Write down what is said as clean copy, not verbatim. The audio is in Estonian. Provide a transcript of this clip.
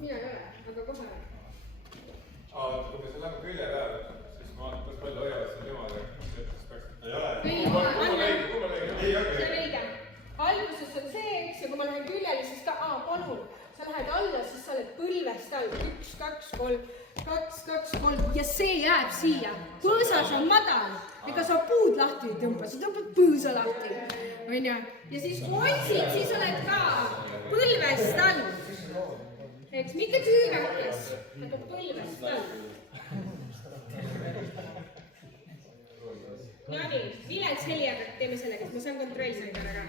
Mina ei ole, aga kohe. Kui me läheme külje peale, siis ma vaatan, kas palju hoiavad siin niimoodi. Ei ole. See on õige. Alguses on see, eks, ja kui ma lähen küljele, siis ka, palun, sa lähed alla, siis sa oled põlvest all. 1, 2, 3, 2, 2, 3 ja see jääb siia. Põõsas on madal. Ega sa puud lahti ei tõmba, sa tõmbad põõsa lahti. Ja siis otsid, siis oled ka põlvest all. Eks mitte küünakes, aga põlvest all. No nii, vilets heliaga teeme sellega, et ma saan kontrollsõidana ka.